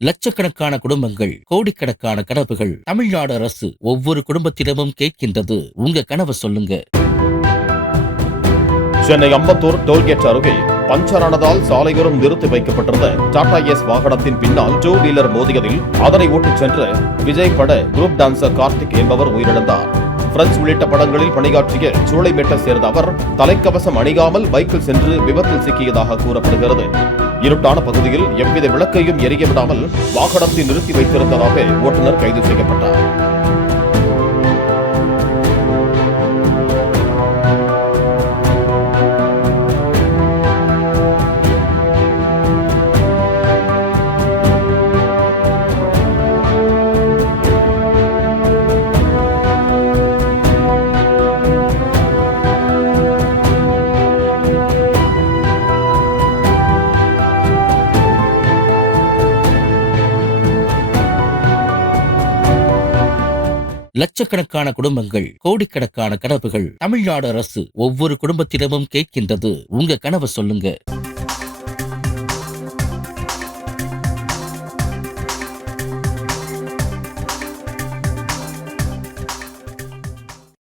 லட்சக்கணக்கான குடும்பங்கள், கோடிக்கணக்கான கனவுகள். தமிழ்நாடு அரசு ஒவ்வொரு குடும்பத்திடமும் கேட்கின்றது, உங்க கனவை சொல்லுங்க. சென்னை அம்பத்தூர் டோல்கேட் அருகே பஞ்சரானதால் சாலையோரம் நிறுத்தி வைக்கப்பட்டிருந்த டாடா ஏஸ் வாகனத்தின் பின்னால் 2 வீலர் மோதியதில் அதனை ஓட்டிச் சென்று விஜய் பட குரூப் டான்சர் கார்த்திக் என்பவர் உயிரிழந்தார். பிரெஞ்ச் உள்ளிட்ட படங்களில் பணியாற்றிய சூளைமேட்டை சேர்ந்த அவர் தலைக்கவசம் அணியாமல் பைக்கில் சென்று விபத்தில் சிக்கியதாக கூறப்படுகிறது. இருட்டான பகுதியில் எவ்வித விளக்கையும் எரிய விடாமல் வாகனத்தை நிறுத்தி வைத்திருந்ததாக ஓட்டுநர் கைது செய்யப்பட்டார். லட்சக்கணக்கான குடும்பங்கள், கோடிக்கணக்கான கனவுகள். தமிழ்நாடு அரசு ஒவ்வொரு குடும்பத்திடமும் கேட்கின்றது, உங்க கனவை சொல்லுங்க.